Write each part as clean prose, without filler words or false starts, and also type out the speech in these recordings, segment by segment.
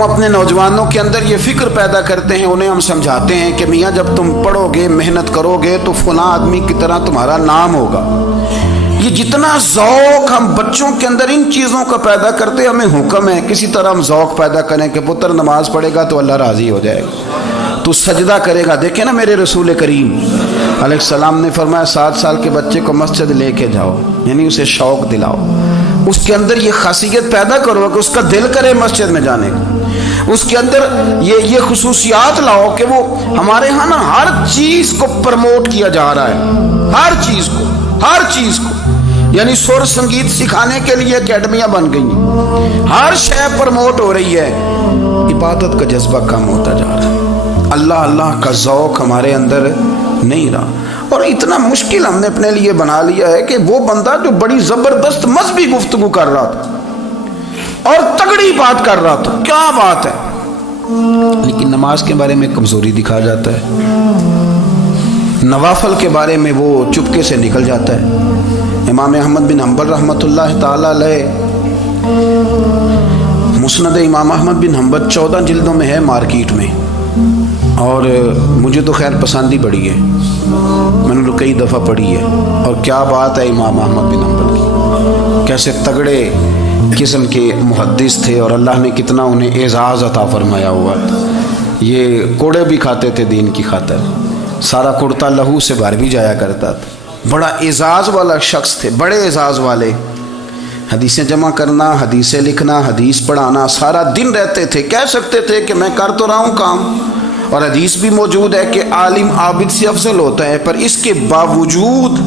ہم اپنے نوجوانوں کے اندر یہ فکر پیدا کرتے ہیں، انہیں ہم سمجھاتے ہیں کہ میاں جب تم پڑھو گے، محنت کرو گے تو فلاں آدمی کی طرح تمہارا نام ہوگا۔ یہ جتنا ذوق ہم بچوں کے اندر ان چیزوں کا پیدا کرتے، ہمیں حکم ہے کسی طرح ہم ذوق پیدا کریں کہ پتر نماز پڑھے گا تو اللہ راضی ہو جائے گا، تو سجدہ کرے گا۔ دیکھیں نا میرے رسول کریم علیہ السلام نے فرمایا 7 سال کے بچے کو مسجد لے کے جاؤ، یعنی اسے شوق دلاؤ، اس کے اندر یہ خاصیت پیدا کرو کہ اس کا دل کرے مسجد میں جانے کا، اس کے اندر یہ خصوصیات لاؤ کہ وہ ہمارے ہاں نا ہر چیز کو پروموٹ کیا جا رہا ہے، ہر چیز کو یعنی سر سنگیت سکھانے کے لیے اکیڈمیاں بن گئی ہیں، ہر شے پروموٹ ہو رہی ہے، عبادت کا جذبہ کم ہوتا جا رہا ہے، اللہ کا ذوق ہمارے اندر نہیں رہا۔ اور اتنا مشکل ہم نے اپنے لیے بنا لیا ہے کہ وہ بندہ جو بڑی زبردست مذہبی گفتگو کر رہا تھا اور تگڑی بات کر رہا تھا، کیا بات ہے، لیکن نماز کے بارے میں کمزوری دکھا جاتا ہے، نوافل کے بارے میں وہ چپکے سے نکل جاتا ہے۔ امام احمد بن حنبل رحمۃ اللہ تعالی علیہ، مسند امام احمد بن حنبل 14 جلدوں میں ہے مارکیٹ میں، اور مجھے تو خیر پسند ہی بڑی ہے، میں نے تو کئی دفعہ پڑھی ہے، اور کیا بات ہے امام احمد بن حنبل کی، کیسے تگڑے قسم کے محدث تھے اور اللہ نے کتنا انہیں اعزاز عطا فرمایا ہوا تھا۔ یہ کوڑے بھی کھاتے تھے دین کی خاطر، سارا کرتا لہو سے بھر بھی جایا کرتا تھا، بڑا اعزاز والا شخص تھے، بڑے اعزاز والے، حدیثیں جمع کرنا، حدیثیں لکھنا، حدیث پڑھانا، سارا دن رہتے تھے، کہہ سکتے تھے کہ میں کر تو رہا ہوں کام، اور حدیث بھی موجود ہے کہ عالم عابد سے افضل ہوتا ہے، پر اس کے باوجود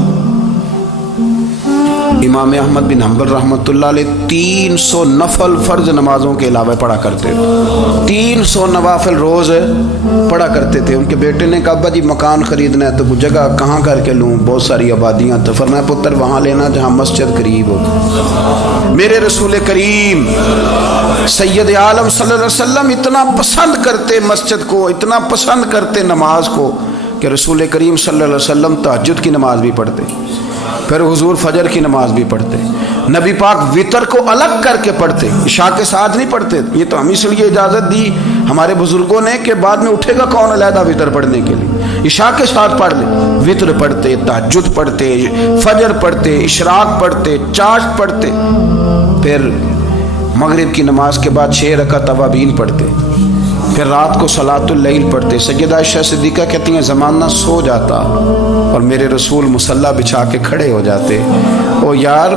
امام احمد بن حنبل رحمۃ اللہ علیہ 300 نفل فرض نمازوں کے علاوہ پڑھا کرتے تھے، 300 نوافل روز پڑھا کرتے تھے۔ ان کے بیٹے نے کہا ابا جی مکان خریدنا ہے تو جگہ کہاں کر کے لوں، بہت ساری آبادیاں، تو فرمایا پتر وہاں لینا جہاں مسجد قریب ہو۔ میرے رسول کریم سید عالم صلی اللہ علیہ وسلم اتنا پسند کرتے مسجد کو، اتنا پسند کرتے نماز کو کہ رسول کریم صلی اللہ علیہ وسلم تہجد کی نماز بھی پڑھتے، پھر حضور فجر کی نماز بھی پڑھتے، نبی پاک وتر کو الگ کر کے پڑھتے، عشاء کے ساتھ نہیں پڑھتے۔ یہ تو ہم اس لیے اجازت دی ہمارے بزرگوں نے کہ بعد میں اٹھے گا کون علیحدہ وتر پڑھنے کے لیے، عشاء کے ساتھ پڑھ لے، وتر پڑھتے، تہجد پڑھتے، فجر پڑھتے، اشراق پڑھتے، چاشت پڑھتے، پھر مغرب کی نماز کے بعد 6 رکعت اوابین پڑھتے، پھر رات کو صلاۃ اللیل پڑھتے۔ سیدہ عائشہ صدیقہ کہتی ہیں زمانہ سو جاتا اور میرے رسول مصلی بچھا کے کھڑے ہو جاتے، او یار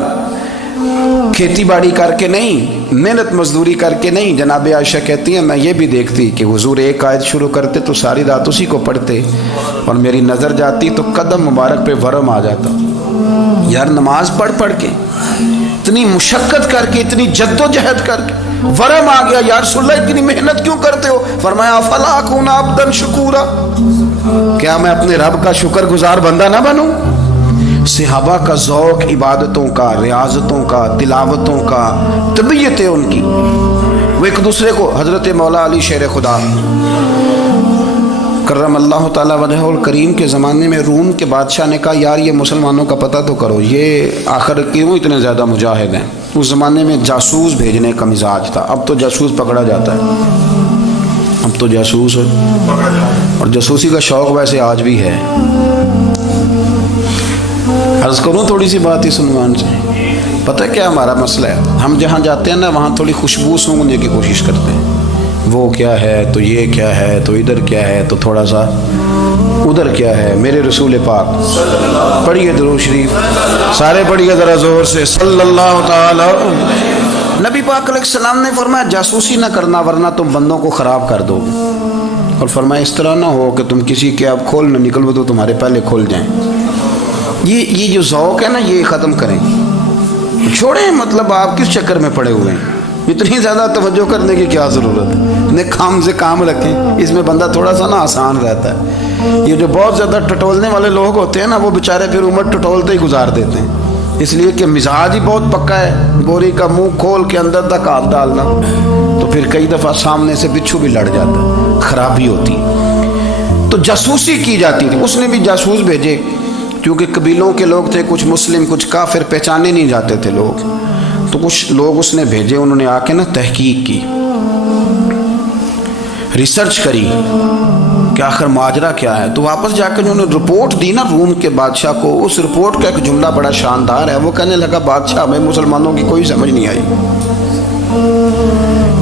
کھیتی باڑی کر کے نہیں، محنت مزدوری کر کے نہیں، جناب عائشہ کہتی ہیں میں یہ بھی دیکھتی کہ حضور ایک آیت شروع کرتے تو ساری رات اسی کو پڑھتے، اور میری نظر جاتی تو قدم مبارک پہ ورم آ جاتا۔ یار نماز پڑھ کے اتنی مشقت کر کے، اتنی جد و جہد کر کے ورم آ گیا، یا رسول اللہ اتنی محنت کیوں کرتے ہو؟ فرمایا افلا اکون عبدا شکورا، کیا میں اپنے رب کا شکر گزار بندہ نہ بنوں؟ صحابہ کا ذوق عبادتوں کا، ریاضتوں کا، تلاوتوں کا، طبیعت ہے ان کی، وہ ایک دوسرے کو، حضرت مولا علی شیر خدا کرم اللہ تعالیٰ وجہہ الکریم کے زمانے میں روم کے بادشاہ نے کہا یار یہ مسلمانوں کا پتہ تو کرو، یہ آخر کیوں اتنے زیادہ مجاہد ہیں؟ اس زمانے میں جاسوس بھیجنے کا مزاج تھا، اب تو جاسوس پکڑا جاتا ہے، اب تو جاسوس اور جاسوسی کا شوق ویسے آج بھی ہے۔ عرض کروں تھوڑی سی بات اس عنوان سے، پتہ ہے کیا ہمارا مسئلہ ہے؟ ہم جہاں جاتے ہیں نا وہاں تھوڑی خوشبو سونگنے کی کوشش کرتے ہیں، وہ کیا ہے تو یہ کیا ہے تو ادھر کیا ہے تو تھوڑا سا ادھر کیا ہے۔ میرے رسول پاک پڑھیے درود شریف، سارے پڑھیے ذرا زور سے، صلی اللہ تعالی۔ نبی پاک علیہ السلام نے فرمایا جاسوسی نہ کرنا ورنہ تم بندوں کو خراب کر دو، اور فرمایا اس طرح نہ ہو کہ تم کسی کے اب کھول نہ نکلو تو تمہارے پہلے کھول جائیں۔ یہ جو ذوق ہے نا یہ ختم کریں، چھوڑیں، مطلب آپ کس چکر میں پڑے ہوئے ہیں، اتنی زیادہ توجہ کرنے کی کیا ضرورت ہے؟ اپنے کام سے کام رکھیں، اس میں بندہ تھوڑا سا نا آسان رہتا ہے۔ یہ جو بہت زیادہ ٹٹولنے والے لوگ ہوتے ہیں نا وہ بیچارے پھر عمر ٹٹولتے ہی گزار دیتے ہیں، اس لیے کہ مزاج ہی بہت پکا ہے، بوری کا منہ کھول کے اندر تک ہاتھ ڈالنا، تو پھر کئی دفعہ سامنے سے بچھو بھی لڑ جاتا ہے، خرابی ہوتی۔ تو جاسوسی کی جاتی تھی، اس نے بھی جاسوس بھیجے، کیونکہ قبیلوں کے لوگ تھے، کچھ مسلم کچھ کافر، پہچانے نہیں جاتے تھے لوگ، تو کچھ لوگ اس نے بھیجے، انہوں نے آ کے نا تحقیق کی، ریسرچ کری کہ آخر ماجرا کیا ہے، تو واپس جا کے انہوں نے رپورٹ دی نا روم کے بادشاہ کو. اس رپورٹ کا ایک جملہ بڑا شاندار ہے. وہ کہنے لگا بادشاہ ہمیں مسلمانوں کی کوئی سمجھ نہیں آئی،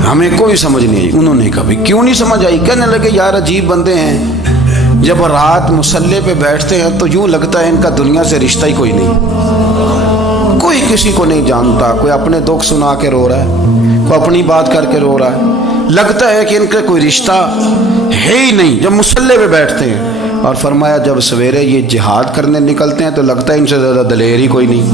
ہمیں کوئی سمجھ نہیں آئی. انہوں نے کہا کیوں نہیں سمجھ آئی؟ کہنے لگے یار عجیب بندے ہیں، جب رات مصلے پہ بیٹھتے ہیں تو یوں لگتا ہے ان کا دنیا سے رشتہ ہی کوئی نہیں، کوئی کسی کو نہیں جانتا، کوئی اپنے دکھ سنا کے رو رہا ہے، کوئی اپنی بات کر کے رو رہا ہے، لگتا ہے کہ ان کا کوئی رشتہ ہے ہی نہیں جب مصلے پہ بیٹھتے ہیں. اور فرمایا جب سویرے یہ جہاد کرنے نکلتے ہیں تو لگتا ہے ان سے زیادہ دلیر ہی کوئی نہیں.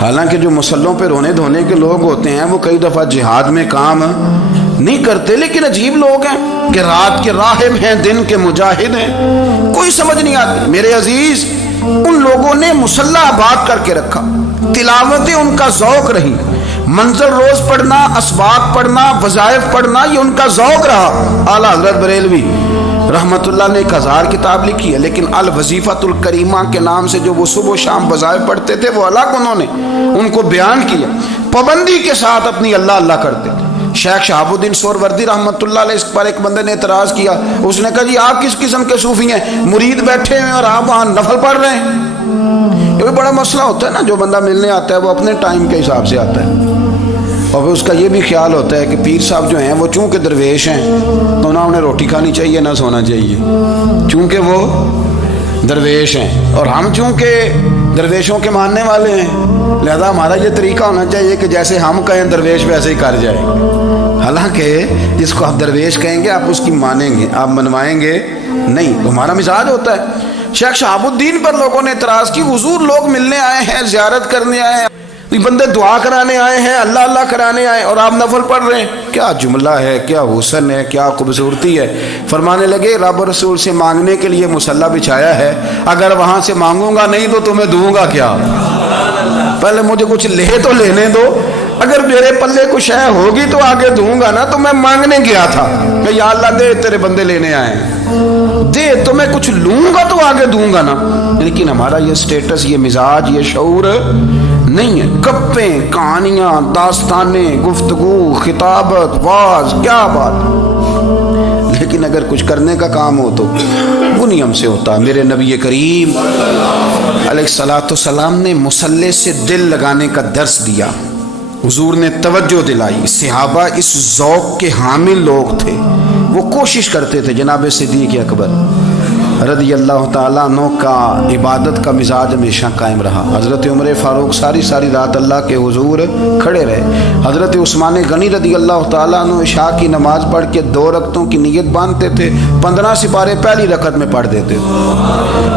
حالانکہ جو مسلوں پہ رونے دھونے کے لوگ ہوتے ہیں وہ کئی دفعہ جہاد میں کام نہیں کرتے، لیکن عجیب لوگ ہیں کہ رات کے راہب ہیں، دن کے مجاہد ہیں، کوئی سمجھ نہیں آتی. میرے عزیز، ان لوگوں نے مصلح آباد کر کے رکھا، تلاوتیں ان کا ذوق رہی، منزل روز پڑھنا، اسباق پڑھنا، وظائف پڑھنا، یہ ان کا ذوق رہا. اعلیٰ حضرت بریلوی رحمت اللہ نے 1000 کتاب لکھی ہے، لیکن الوظیفۃ الکریمہ کے نام سے جو وہ صبح و شام وظائف پڑھتے تھے وہ الگ انہوں نے ان کو بیان کیا، پابندی کے ساتھ اپنی اللہ اللہ کرتے تھے. شیخ شہاب الدین سہروردی رحمت اللہ علیہ اس پر ایک بندے نے اعتراض کیا. اس نے کہا جی آپ کس قسم کے صوفی ہیں، مرید بیٹھے ہیں اور آپ وہاں نفل پڑھ رہے ہیں. یہ بھی بڑا مسئلہ ہوتا ہے نا، جو بندہ ملنے آتا ہے وہ اپنے ٹائم کے حساب سے آتا ہے، اور پھر اس کا یہ بھی خیال ہوتا ہے کہ پیر صاحب جو ہیں وہ چونکہ درویش ہیں تو نہ انہیں روٹی کھانی چاہیے نہ سونا چاہیے، چونکہ وہ درویش ہیں، اور ہم چونکہ درویشوں کے ماننے والے ہیں لہذا ہمارا یہ طریقہ ہونا چاہیے کہ جیسے ہم کہیں درویش ویسے ہی کر جائے. حالانکہ جس کو آپ درویش کہیں گے آپ اس کی مانیں گے، آپ منوائیں گے نہیں، ہمارا مزاج ہوتا ہے. شیخ شہاب الدین پر لوگوں نے اعتراض کی، حضور لوگ ملنے آئے ہیں، زیارت کرنے آئے ہیں، بندے دعا کرانے آئے ہیں، اللہ اللہ کرانے آئے اور آپ نفل پڑھ رہے ہیں. کیا جملہ ہے، کیا حسن ہے، کیا خوبصورتی ہے. فرمانے لگے رب رسول سے مانگنے کے لیے مصلی بچھایا ہے، اگر وہاں سے مانگوں گا نہیں تو تمہیں دوں گا کیا؟ پہلے مجھے کچھ لے تو لینے دو، اگر میرے پلے کچھ ہے ہوگی تو آگے دوں گا نا. تو میں مانگنے گیا تھا کہ یا اللہ دے، تیرے بندے لینے آئے ہیں، دے تو میں کچھ لوں گا تو آگے دوں گا نا. لیکن ہمارا یہ سٹیٹس، یہ مزاج، یہ شعور نہیں ہے. گپیں، کہانیاں، داستانیں، گفتگو، خطابت، واز، کیا بات. لیکن اگر کچھ کرنے کا کام ہو تو وہ نہیں ہم سے ہوتا. میرے نبی کریم علیہ الصلوۃ والسلام نے مصلی سے دل لگانے کا درس دیا، حضور نے توجہ دلائی. صحابہ اس ذوق کے حامل لوگ تھے، وہ کوشش کرتے تھے. جناب صدیق اکبر رضی اللہ تعالیٰ عنہ کا عبادت کا مزاج ہمیشہ قائم رہا. حضرت عمر فاروق ساری رات اللہ کے حضور کھڑے رہے. حضرت عثمان غنی رضی اللہ تعالیٰ عنہ عشاء کی نماز پڑھ کے 2 رکعتوں کی نیت باندھتے تھے، 15 سپارے پہلی رکعت میں پڑھ دیتے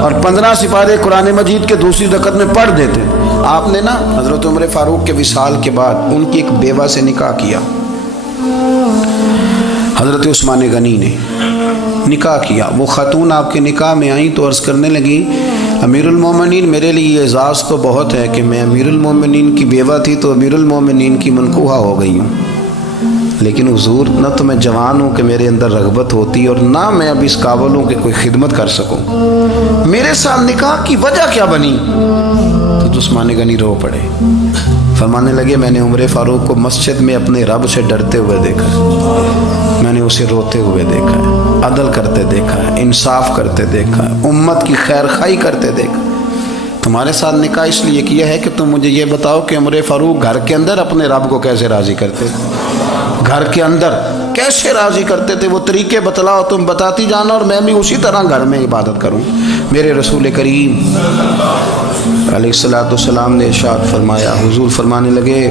اور 15 سپارے قرآن مجید کے دوسری رکعت میں پڑھ دیتے. آپ نے نا حضرت عمر فاروق کے وصال کے بعد ان کی ایک بیوہ سے نکاح کیا. حضرت عثمان غنی نے نکاح کیا. وہ خاتون آپ کے نکاح میں آئیں تو عرض کرنے لگی امیر المومنین میرے لیے اعزاز تو بہت ہے کہ میں امیر المومنین کی بیوہ تھی تو امیر المومنین کی منکوحہ ہو گئی ہوں، لیکن حضور نہ تو میں جوان ہوں کہ میرے اندر رغبت ہوتی اور نہ میں اب اس قابل ہوں کہ کوئی خدمت کر سکوں، میرے ساتھ نکاح کی وجہ کیا بنی؟ تو عثمان غنی رو پڑے. فرمانے لگے میں نے عمر فاروق کو مسجد میں اپنے رب سے ڈرتے ہوئے دیکھا ہے، میں نے اسے روتے ہوئے دیکھا ہے، عدل کرتے دیکھا ہے، انصاف کرتے دیکھا ہے، امت کی خیر خواہی کرتے دیکھا. تمہارے ساتھ نکاح اس لیے کیا ہے کہ تم مجھے یہ بتاؤ کہ عمر فاروق گھر کے اندر اپنے رب کو کیسے راضی کرتے تھے، گھر کے اندر کیسے راضی کرتے تھے، وہ طریقے بتلاؤ، تم بتاتی جانا اور میں بھی اسی طرح گھر میں عبادت کروں. میرے رسول کریم علیہ الصلوۃ والسلام نے ارشاد فرمایا، حضور فرمانے لگے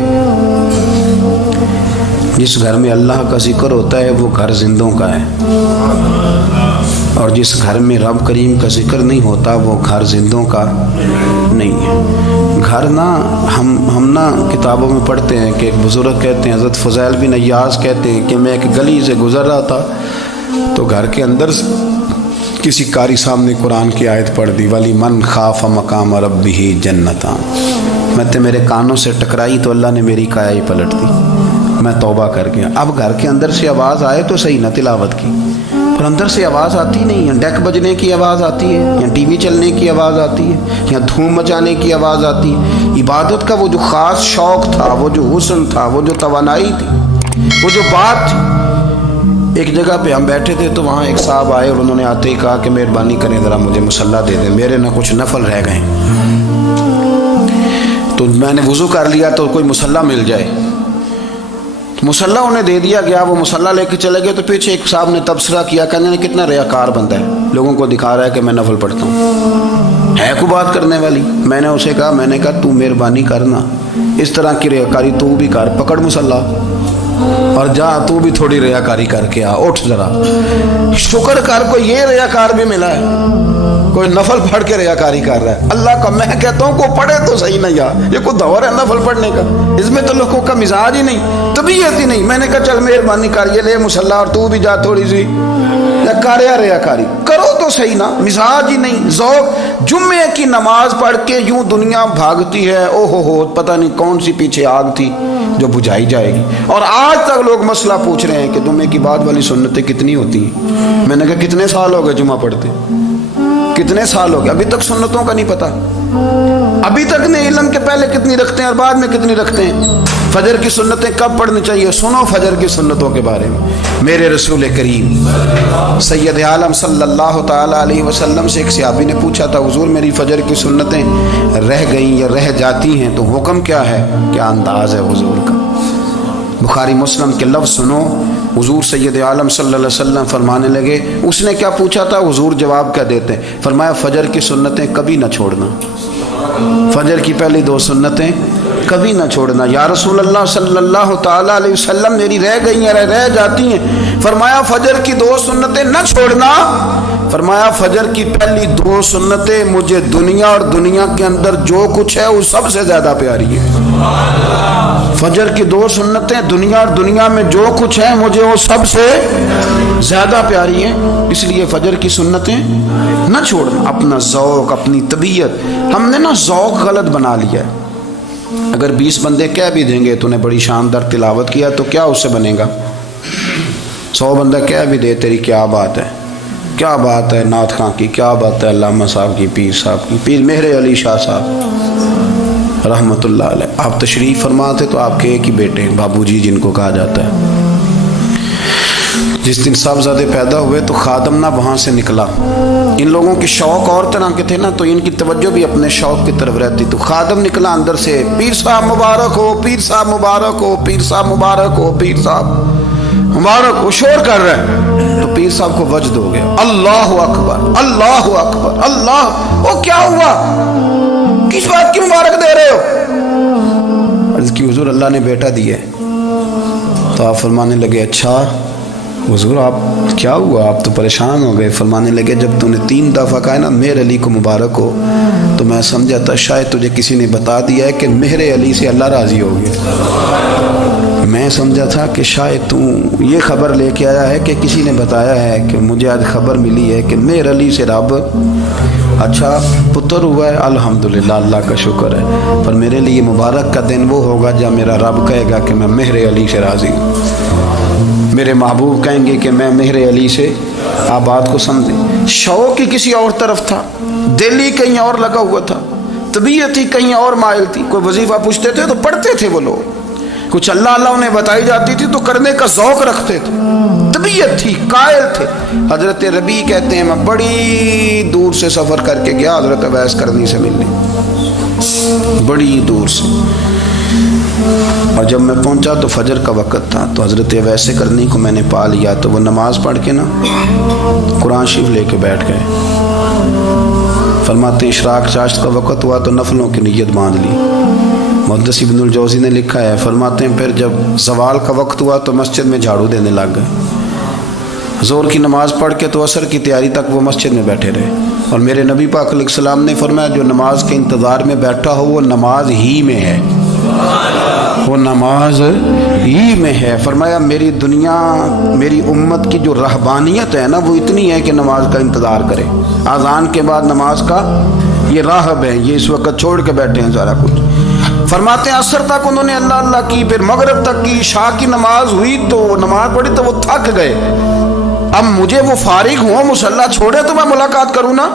جس گھر میں اللہ کا ذکر ہوتا ہے وہ گھر زندوں کا ہے، اور جس گھر میں رب کریم کا ذکر نہیں ہوتا وہ گھر زندوں کا نہیں ہے. گھر نا ہم نا کتابوں میں پڑھتے ہیں کہ ایک بزرگ کہتے ہیں، حضرت فضیل بن ایاز کہتے ہیں کہ میں ایک گلی سے گزر رہا تھا تو گھر کے اندر کسی قاری سامنے قرآن کی آیت پڑھ دی، ولی من خاف مقام ربہ جنتان. میں تے میرے کانوں سے ٹکرائی تو اللہ نے میری کایا ہی پلٹ دی، میں توبہ کر گیا. اب گھر کے اندر سے آواز آئے تو صحیح نہ تلاوت کی، پر اندر سے آواز آتی نہیں ہے، ڈیک بجنے کی آواز آتی ہے یا ٹی وی چلنے کی آواز آتی ہے یا دھوم مچانے کی آواز آتی ہے. عبادت کا وہ جو خاص شوق تھا، وہ جو حسن تھا، وہ جو توانائی تھی، وہ جو بات تھی، ایک جگہ پہ ہم بیٹھے تھے تو وہاں ایک صاحب آئے اور انہوں نے آتے ہی کہا کہ مہربانی کریں ذرا مجھے مصلی دے دیں، میرے نہ کچھ نفل رہ گئے۔ تو میں نے وضو کر لیا تو کوئی مصلی مل جائے، مصلی انہیں دے دیا گیا، وہ مصلی لے کے چلے گئے۔ تو پیچھے ایک صاحب نے تبصرہ کیا، کہنے نے کتنا ریاکار بندہ ہے، لوگوں کو دکھا رہا ہے کہ میں نفل پڑھتا ہوں، ہے کوئی بات کرنے والی؟ میں نے اسے کہا، میں نے کہا تو مہربانی کرنا اس طرح کی ریاکاری تو بھی کر، پکڑ مصلی اور جا تو بھی تھوڑی ریاکاری کر کے آ، اٹھ ذرا شکر کر، کوئی یہ ریاکار بھی ملا ہے، کوئی نفل پڑھ کے ریاکاری کر رہا ہے۔ اللہ کا میں کہتا ہوں کو پڑھے تو صحیح نہ، یار یہ کوئی دور ہے نفل پڑھنے کا؟ اس میں تو لوگوں کا مزاج ہی نہیں، طبیعت ہی نہیں۔ میں نے کہا چل مہربانی کر یہ لے مصلی اور تو بھی جا تھوڑی سی ریاکاری کرو تو صحیح نا، مزاج ہی نہیں، ذوق۔ جمعے کی نماز پڑھ کے یوں دنیا بھاگتی ہے، او ہو پتہ نہیں کون سی پیچھے آگ تھی جو بجھائی جائے گی۔ اور آج تک لوگ مسئلہ پوچھ رہے ہیں کہ جمعے کی بعد والی سنتیں کتنی ہوتی ہیں۔ میں نے کہا کتنے سال ہو گئے جمعہ پڑھتے، کتنے سال ہو گئے، ابھی تک سنتوں کا نہیں پتا، ابھی تک نہیں علم کے پہلے کتنی رکھتے ہیں اور بعد میں کتنی رکھتے ہیں۔ فجر کی سنتیں کب پڑھنی چاہیے؟ سنو فجر کی سنتوں کے بارے میں۔ میرے رسول کریم سید عالم صلی اللہ تعالی علیہ وسلم سے ایک صحابی نے پوچھا تھا، حضور میری فجر کی سنتیں رہ گئیں یا رہ جاتی ہیں تو حکم کیا ہے؟ کیا انداز ہے حضور کا؟ بخاری مسلم کے لفظ سنو، حضور سید عالم صلی اللہ علیہ وسلم فرمانے لگے، اس نے کیا پوچھا تھا؟ حضور جواب کیا دیتے ہیں؟ فرمایا فجر کی سنتیں کبھی نہ چھوڑنا، فجر کی پہلی 2 سنتیں کبھی نہ چھوڑنا۔ یا رسول اللہ صلی اللہ تعالی علیہ وسلم میری رہ گئی ہیں، رہ جاتی ہیں۔ فرمایا فجر کی 2 سنتیں نہ چھوڑنا، فرمایا فجر کی پہلی 2 سنتیں مجھے دنیا اور دنیا کے اندر جو کچھ ہے وہ سب سے زیادہ پیاری ہے۔ فجر کی 2 سنتیں دنیا اور دنیا میں جو کچھ ہے مجھے وہ سب سے زیادہ پیاری ہیں، اس لیے فجر کی سنتیں نہ چھوڑنا۔ اپنا ذوق، اپنی طبیعت، ہم نے نا ذوق غلط بنا لیا ہے۔ اگر 20 بندے کہہ بھی دیں گے تو نے بڑی شاندار تلاوت کیا تو کیا اس سے بنے گا؟ 100 بندہ کہہ بھی دے تیری کیا بات ہے، کیا بات ہے نعت خاں کی، کیا بات ہے علامہ صاحب کی، پیر صاحب کی، پیر مہر علی شاہ صاحب رحمۃ اللہ علیہ۔ آپ تشریف فرما تھے تو آپ کے ایک ہی بیٹے بابو جی جن کو کہا جاتا ہے، جس دن صاحبزادے پیدا ہوئے تو خادم نہ وہاں سے نکلا۔ ان لوگوں کے شوق اور طرح کے تھے نا، تو ان کی توجہ بھی اپنے شوق کی طرف رہتی۔ تو خادم نکلا اندر سے، پیر صاحب مبارک ہو، پیر صاحب مبارک ہو، پیر صاحب مبارک ہو، پیر صاحب مبارک ہو، شور کر رہے ہیں۔ تو پیر صاحب کو وجد ہو گیا، اللہ اکبر اللہ اکبر اللہ، وہ کیا ہوا، کس بات کی مبارک دے رہے ہو؟ عرض کی حضور اللہ نے بیٹا دیا ہے۔ تو آپ فرمانے لگے اچھا حضور آپ کیا ہوا، آپ تو پریشان ہو گئے۔ فرمانے لگے جب تو نے 3 دفعہ کہا نا مہر علی کو مبارک ہو، تو میں سمجھا تھا شاید تجھے کسی نے بتا دیا ہے کہ مہر علی سے اللہ راضی ہو گیا۔ میں سمجھا تھا کہ شاید تو یہ خبر لے کے آیا ہے کہ کسی نے بتایا ہے کہ مجھے آج خبر ملی ہے کہ مہر علی سے رب اچھا پتر ہوا ہے، الحمدللہ اللہ کا شکر ہے، پر میرے لیے مبارک کا دن وہ ہوگا جب میرا رب کہے گا کہ میں مہر علی سے راضی ہوں، میرے محبوب کہیں گے کہ میں مہر علی سے۔ آپ بات کو سمجھیں، شوق ہی کسی اور طرف تھا، دل ہی کہیں اور لگا ہوا تھا، طبیعت ہی کہیں اور مائل تھی۔ کوئی وظیفہ پوچھتے تھے تو پڑھتے تھے وہ لوگ، کچھ اللہ اللہ انہیں بتائی جاتی تھی تو کرنے کا ذوق رکھتے تھے، طبیعت تھی، قائل تھے۔ حضرت ربیع کہتے ہیں میں بڑی دور سے سفر کر کے گیا حضرت اویس کرنی سے ملنے، بڑی دور سے، اور جب میں پہنچا تو فجر کا وقت تھا، تو حضرت اویس کرنی کو میں نے پا لیا، تو وہ نماز پڑھ کے نا قرآن شریف لے کے بیٹھ گئے۔ فرماتے اشراق چاشت کا وقت ہوا تو نفلوں کی نیت باندھ لی۔ محدث ابن الجوزی نے لکھا ہے، فرماتے ہیں پھر جب زوال کا وقت ہوا تو مسجد میں جھاڑو دینے لگ گئے۔ زور کی نماز پڑھ کے تو عصر کی تیاری تک وہ مسجد میں بیٹھے رہے، اور میرے نبی پاک علیہ السلام نے فرمایا جو نماز کے انتظار میں بیٹھا ہو وہ نماز ہی میں ہے، وہ نماز ہی میں ہے۔ فرمایا میری دنیا میری امت کی جو رہبانیت ہے نا وہ اتنی ہے کہ نماز کا انتظار کرے، اذان کے بعد نماز کا یہ راہب ہے، یہ اس وقت چھوڑ کے بیٹھے ہیں سارا کچھ۔ فرماتے ہیں عصر تک انہوں نے اللہ اللہ کی، پھر مغرب تک کی، عشاء کی نماز ہوئی تو نماز پڑھی تو وہ تھک گئے۔ اب مجھے وہ فارغ ہوں مصلی چھوڑے تو میں ملاقات کروں نا،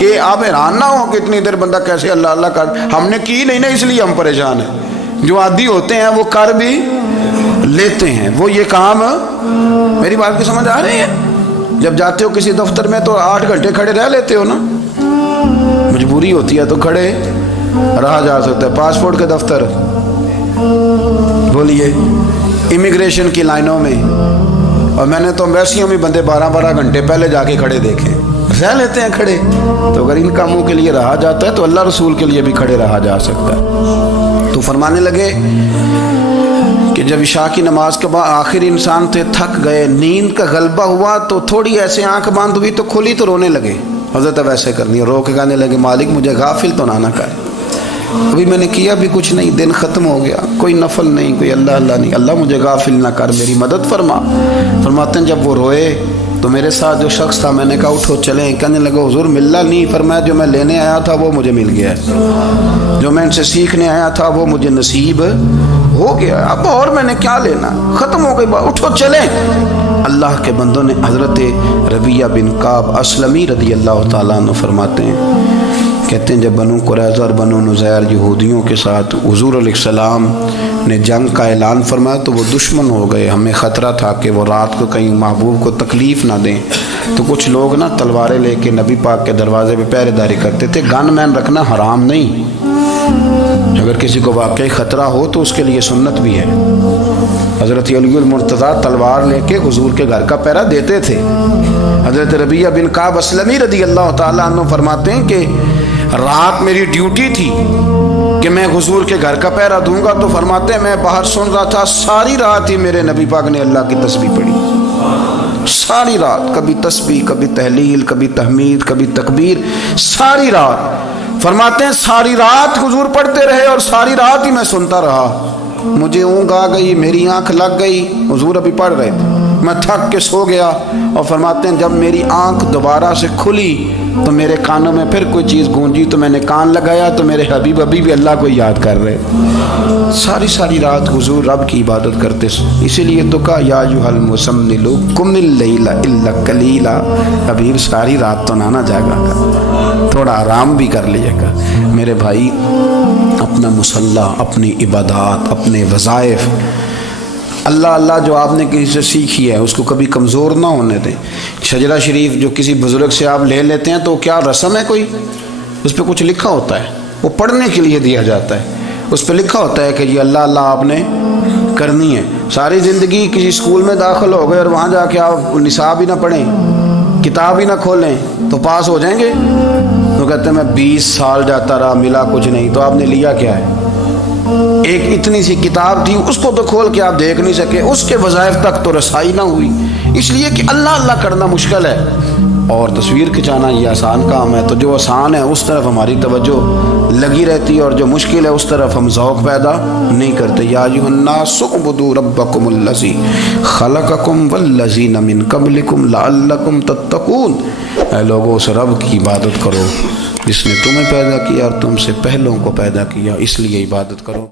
یہ آپ حیران نہ ہو کہ اتنی دیر بندہ کیسے اللہ اللہ کر، ہم نے کی نہیں نا اس لیے ہم پریشان ہیں۔ جو عادی ہوتے ہیں وہ کر بھی لیتے ہیں وہ یہ کام. میری بات کی سمجھ آ رہی ہے؟ جب جاتے ہو کسی دفتر میں تو 8 گھنٹے کھڑے رہ لیتے ہو نا, مجبوری ہوتی ہے تو کھڑے رہا جا سکتا ہے. پاسپورٹ کے دفتر بولیے, امیگریشن کی لائنوں میں, اور میں نے تو ایمبیسیوں میں بندے 12 گھنٹے پہلے جا کے کھڑے دیکھے, رہ لیتے ہیں کھڑے. تو اگر ان کاموں کے لیے رہا جاتا ہے تو اللہ رسول کے لیے بھی کھڑے رہا جا سکتا ہے. تو فرمانے لگے کہ جب عشاء کی نماز کے بعد آخر انسان تھے, تھک گئے, نیند کا غلبہ ہوا, تو تھوڑی ایسے آنکھ بند ہوئی تو کھلی تو رونے لگے. حضرت اب ایسے کرنی ہے, رو کے کہنے لگے مالک مجھے غافل تو نہ کر, ابھی میں نے کیا بھی کچھ نہیں, دن ختم ہو گیا, کوئی نفل نہیں, کوئی اللہ اللہ نہیں, اللہ مجھے غافل نہ کر, میری مدد فرما. فرماتے ہیں جب وہ روئے تو میرے ساتھ جو شخص تھا, میں نے کہا اٹھو چلیں. کہنے لگا حضور ملنا نہیں. فرمایا جو میں لینے آیا تھا وہ مجھے مل گیا, جو میں ان سے سیکھنے آیا تھا وہ مجھے نصیب ہو گیا, اب اور میں نے کیا لینا, ختم ہو گئی بات, اٹھو چلیں. اللہ کے بندوں نے حضرت ربیعہ بن کعب اسلمی رضی اللہ تعالیٰ عنہ فرماتے ہیں, کہتے ہیں جب بنو قریظہ اور بنو نذیر یہودیوں کے ساتھ حضور علیہ السلام نے جنگ کا اعلان فرمایا تو وہ دشمن ہو گئے. ہمیں خطرہ تھا کہ وہ رات کو کہیں محبوب کو تکلیف نہ دیں, تو کچھ لوگ نا تلواریں لے کے نبی پاک کے دروازے پہ پہرے داری کرتے تھے. گن مین رکھنا حرام نہیں, اگر کسی کو واقعی خطرہ ہو تو اس کے لیے سنت بھی ہے. حضرت علی المرتضیٰ تلوار لے کے حضور کے گھر کا پہرا دیتے تھے. حضرت ربیعہ بن کعب اسلمی رضی اللہ تعالیٰ عنہ فرماتے ہیں کہ رات میری ڈیوٹی تھی کہ میں حضور کے گھر کا پہرا دوں گا. تو فرماتے ہیں میں باہر سن رہا تھا, ساری رات ہی میرے نبی پاک نے اللہ کی تسبیح پڑھی, ساری رات, کبھی تسبیح, کبھی تحلیل, کبھی تحمید, کبھی تکبیر, ساری رات. فرماتے ہیں ساری رات حضور پڑھتے رہے اور ساری رات ہی میں سنتا رہا. مجھے اونگ آ گئی, میری آنکھ لگ گئی, حضور ابھی پڑھ رہے تھے, میں تھک کے سو گیا. اور فرماتے ہیں جب میری آنکھ دوبارہ سے کھلی تو میرے کانوں میں پھر کوئی چیز گونجی, تو میں نے کان لگایا تو میرے حبیب ابھی بھی اللہ کو یاد کر رہے. ساری رات حضور رب کی عبادت کرتے. اسی لیے تو کہا یا ایھا المزمل قم اللیل الا قلیلا, حبیب ساری رات تو نہ جاگا کر, تھوڑا آرام بھی کر لیے گا. میرے بھائی اپنا مصلی, اپنی عبادات, اپنے وظائف, اللہ اللہ جو آپ نے کسی سے سیکھی ہے اس کو کبھی کمزور نہ ہونے دیں. شجرہ شریف جو کسی بزرگ سے آپ لے لیتے ہیں تو کیا رسم ہے کوئی, اس پہ کچھ لکھا ہوتا ہے, وہ پڑھنے کے لیے دیا جاتا ہے, اس پہ لکھا ہوتا ہے کہ یہ اللہ اللہ آپ نے کرنی ہے. ساری زندگی کسی اسکول میں داخل ہو گئے اور وہاں جا کے آپ نصاب ہی نہ پڑھیں, کتاب ہی نہ کھولیں تو پاس ہو جائیں گے؟ تو کہتے ہیں میں 20 سال جاتا رہا ملا کچھ نہیں. تو آپ نے لیا کیا ہے؟ ایک اتنی سی کتاب تھی, اس کو تو کھول کے آپ دیکھ نہیں سکے, اس کے وظائف تک تو رسائی نہ ہوئی. اس لیے کہ اللہ اللہ کرنا مشکل ہے اور تصویر کھنچانا یہ آسان کام ہے. تو جو آسان ہے اس طرف ہماری توجہ لگی رہتی ہے اور جو مشکل ہے اس طرف ہم ذوق پیدا نہیں کرتے. یا ایھا الناس اعبدوا ربکم الذی خلقکم والذین من قبلکم لعلکم تتقون, اے لوگوں اس رب کی عبادت کرو جس نے تمہیں پیدا کیا اور تم سے پہلوں کو پیدا کیا, اس لیے عبادت کرو.